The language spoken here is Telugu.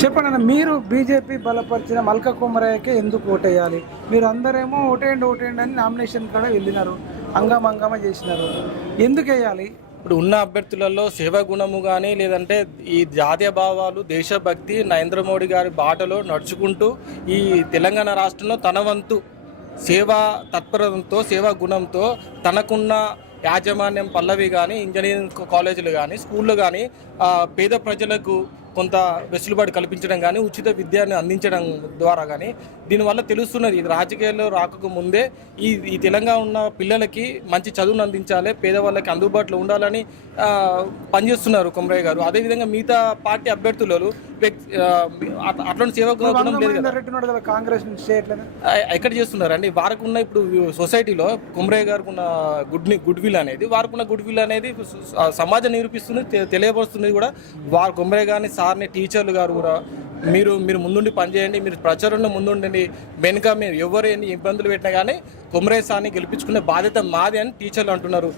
చెప్పండి అన్న, మీరు బీజేపీ బలపరిచిన మల్క కుమ్మరయ్యకే ఎందుకు ఓటేయాలి? మీరు అందరేమో ఓటేయండి అని నామినేషన్ కూడా వెళ్ళినారు, హంగామా చేసినారు, ఎందుకు వేయాలి? ఇప్పుడు ఉన్న అభ్యర్థులలో సేవా గుణము కానీ లేదంటే ఈ జాతీయ భావాలు దేశభక్తి నరేంద్ర మోడీ గారి బాటలో నడుచుకుంటూ ఈ తెలంగాణ రాష్ట్రంలో తన వంతు సేవా తత్పరతతో సేవా గుణంతో తనకున్న యాజమాన్యం పల్లవి కానీ ఇంజనీరింగ్ కాలేజీలు కానీ స్కూళ్ళు కానీ పేద ప్రజలకు కొంత వెసులుబాటు కల్పించడం కానీ ఉచిత విద్యను అందించడం ద్వారా కానీ దీనివల్ల తెలుస్తున్నది ఇది రాజకీయాల్లో రాకకు ముందే ఈ తెలంగాణ ఉన్న పిల్లలకి మంచి చదువును అందించాలి, పేదవాళ్ళకి అందుబాటులో ఉండాలని పనిచేస్తున్నారు కొమరయ్య గారు. అదేవిధంగా మిగతా పార్టీ అభ్యర్థులు అట్లాంటి సేవా గుణం లేదు కదా, కాంగ్రెస్ ఎక్కడ చేస్తున్నారండి? వారికి ఉన్న ఇప్పుడు సొసైటీలో కొమరయ్య గారికి ఉన్న గుడ్ విల్ అనేది వారికి ఉన్న గుడ్ విల్ అనేది సమాజం నిరూపిస్తుంది, తెలియపరుస్తుంది కూడా. వారు కొమరయ్య గారిని సార్ని టీచర్లు గారు కూడా మీరు ముందుండి పనిచేయండి, మీరు ప్రచారంలో ముందుండండి, వెనుక మీరు ఎవరు ఎన్ని ఇబ్బందులు పెట్టినా కానీ కొమరయ్య సార్ని గెలిపించుకునే బాధ్యత మాది అని టీచర్లు అంటున్నారు.